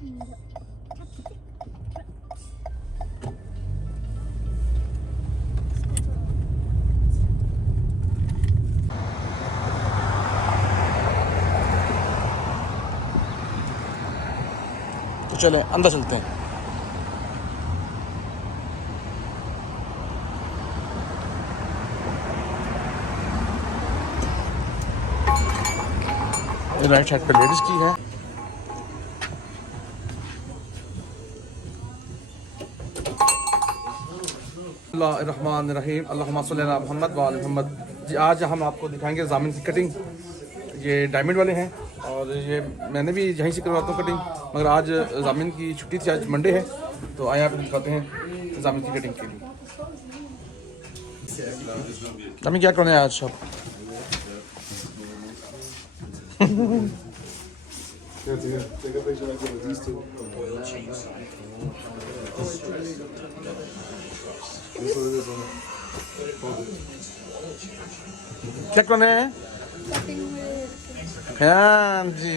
तो चलें अंदर चलते हैं। राइट साइड पे लेडीज़ की है। अल्लाहुम्मा अल्लाहुम्मा सल्ली अला मुहम्मद व आले मोहम्मद। जी आज हम आपको दिखाएंगे जामिन की कटिंग। ये डायमंड वाले हैं और ये मैंने भी यहीं से करवाता हूँ कटिंग, मगर आज जामिन की छुट्टी थी, आज मंडे है, तो आए आप दिखाते हैं जामिन की कटिंग के लिए। जामिन क्या करने हैं आज सब? Take a picture like with these two. This one is क्या करने हैं? हाँ जी।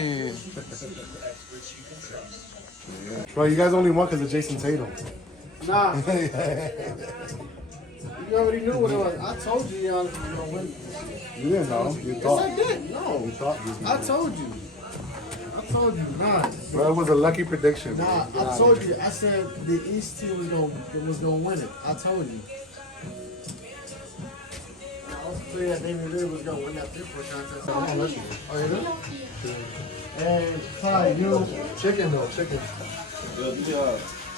Bro, you guys only won because of Jason Tatum. Nah. You already knew what it was. I told you Giannis was gonna win. You didn't know. You Yes, thought. I did. No. You thought. I told you. I told you. Nah. Bro, it was a lucky prediction. Nah. I told you. I said the East team was gonna win it. I told you. I also told you that Damian Lillard was gonna win that three-point contest. Oh, you do? And Ty, you Chicken though, chicken.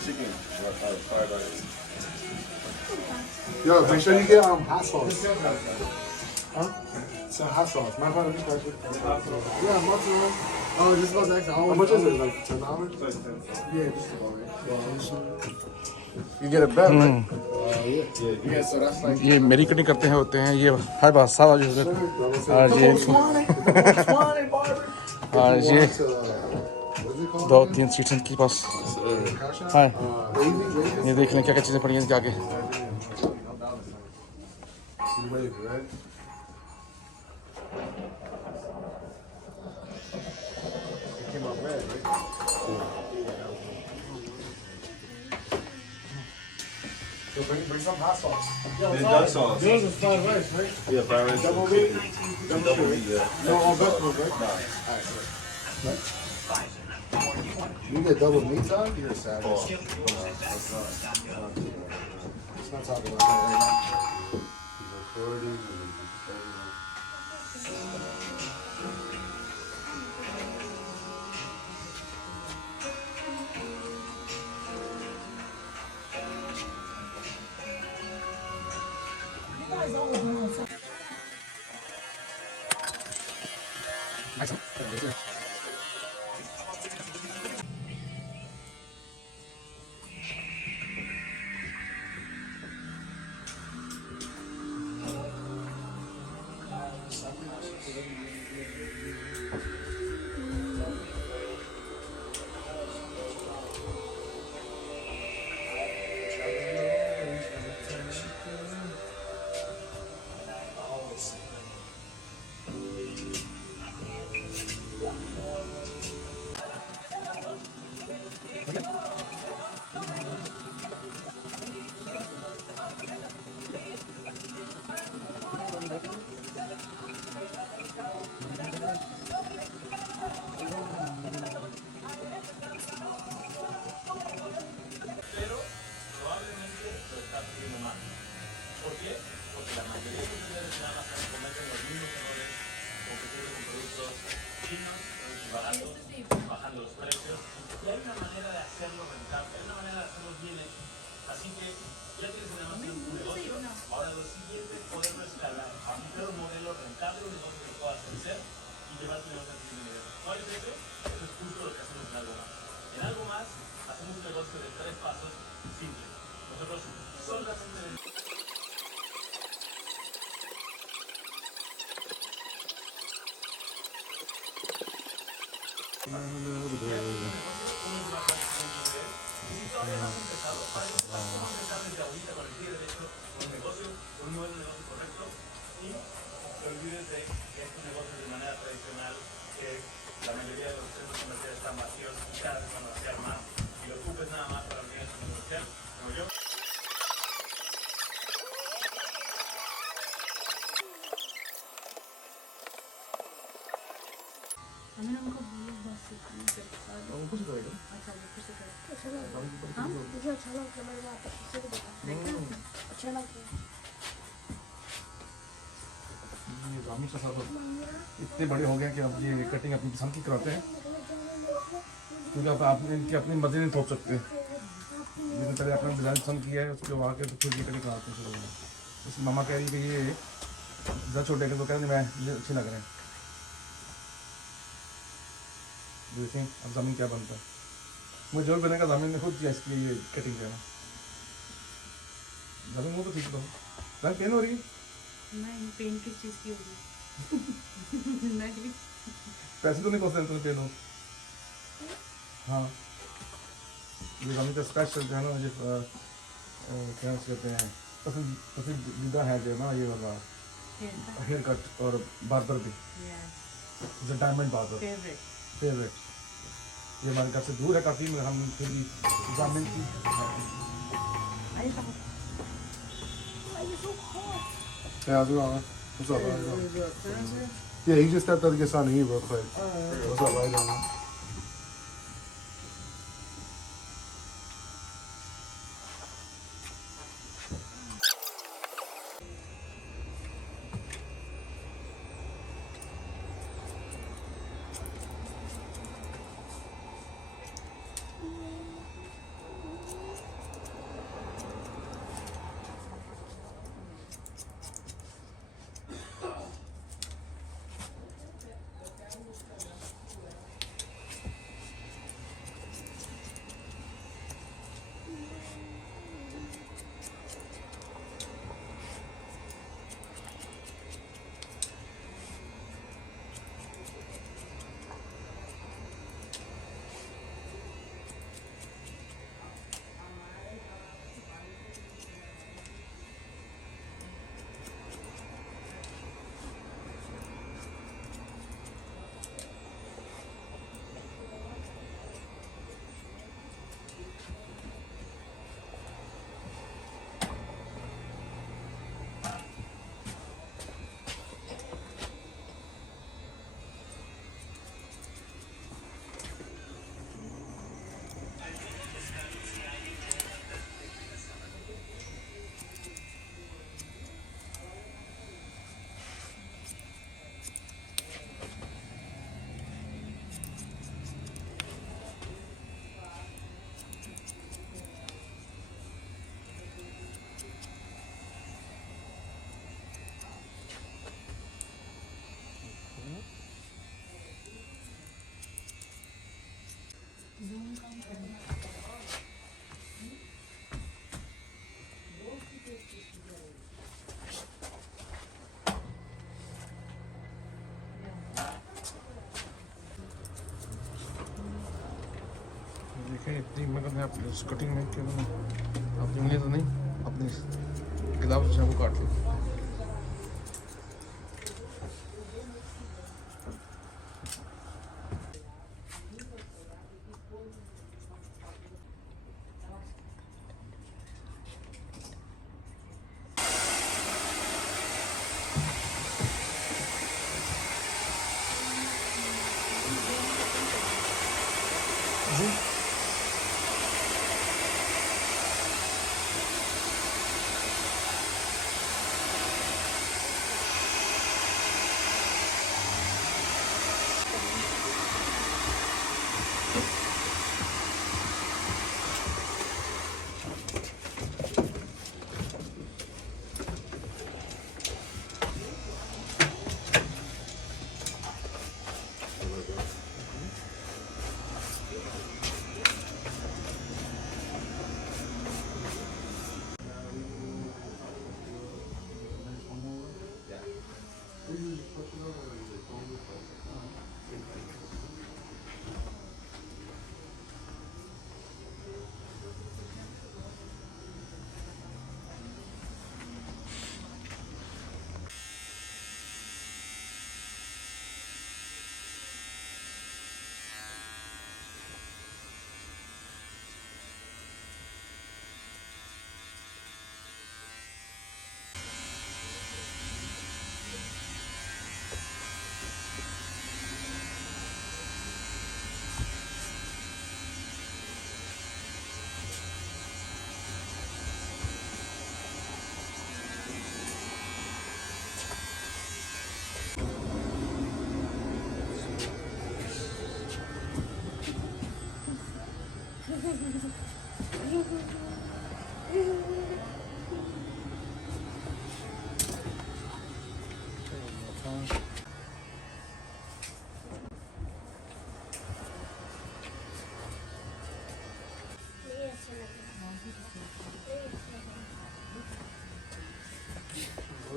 Chicken. Yo, make sure you get hot sauce. Huh? It's a hot sauce. My father, yeah, mozzarella. Oh, just about to ask. how much is it? Like $10? Yeah, just about right. You get it better, right? Yeah, so that's like. ये मेरी कटिंग करते हैं होते हैं ये हाय बादशाह वाली और ये और ये दो तीन सीट्स इनके पास। हाय ये देख लें क्या क्या चीज़ें पड़ी हैं इनके आगे। So bring some hot sauce. The duck sauce. Yours is fried rice, right? Yeah, fried rice. Double meat? Double meat, yeah. No, all vegetables, right? You get double meat time? You're a savage. Let's not talk about that right now. La mayoría de los centros comerciales están vacíos y cada vez van a vaciar más. ऊपर से करेगा। अच्छा वो फिर से करो। अच्छा लगा जामिन की ऊपर से हाँ? करेगा। मुझे अच्छा लगता है मेरे हाथ से भी देखा अच्छा लगता है ये जामिन का साथ इतने बड़े हो गए कि अब ये कटिंग अपनी पसंद की कराते हैं, क्योंकि अब आप इनकी अपनी मर्जी नहीं थोप सकते। लेकिन पहले आपने डिज़ाइन पसंद किया है, उसके बाद के तो खुद ये कटिंग कराते हैं शुरू में। इसकी मामा कह रही है कि ये ज़्यादा छोटे के तो कह रहे मैं ये अच्छे लग रहे हैं। देखें अब ज़मीन क्या बनता है। मुझे जोर बनेगा ज़मीन ने खुद किया इसके लिए ये कटिंग करना। ज़मीन वो तो ठीक है, रंग पेन हो रही है। नहीं पेन किस चीज़ की होगी? नहीं पैसे तो नहीं कॉस्ट तुम्हें पेन हो। हाँ ये ज़मीन का स्पेशल जो है ना, जो क्या कहते हैं पसंदीदा है जो ना, ये वाला हेयर कट और बार्बर भी, जो डायमंड बार्बर फेवरेट। फेवरेट। ये हमारे घर से दूर है काफ़ी, मगर हम फिर भी जामिन की Ja, so lange. Muss aber weiter. Ja, he just stepped out to get something to eat real quick. What's up, right now? देखें इतनी मेहनत है अपनी इस कटिंग में कि अपनी उंगली तो नहीं, अपनी गिलाव से वो काट ली। जी All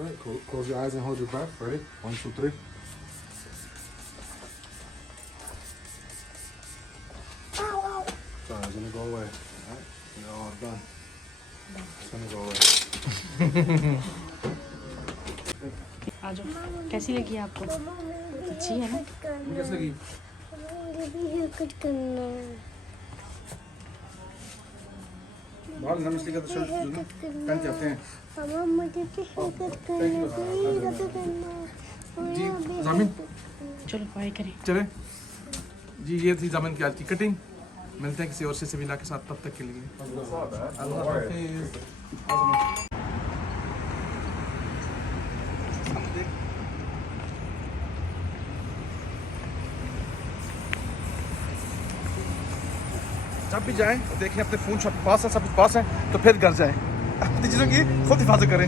right, close your eyes and hold your breath. Ready? 1, 2, 3. Sorry, it's gonna go away. All right, you're all done. It's gonna go away. आ जाओ। कैसी लगी आपको? अच्छी है ना? कैसे लगी? मुझे भी हेयर कट करना है। बाल नमस्ते का तो शर्ट जो ना पहन के आते हैं। मामा मुझे भी हेयर कट करना है। प्लीज कट करना है। जी जामिन चलो बाय करें। चले जी, ये थी जामिन की आज की कटिंग। मिलते हैं किसी और से भी के साथ, तब तक के लिए अल्लाह हाफिज़। जब भी जाएं देखें अपने फ़ोन शॉप पास है, सब कुछ पास है, तो फिर घर जाएं। अपनी चीज़ों की खुद हिफाजत करें।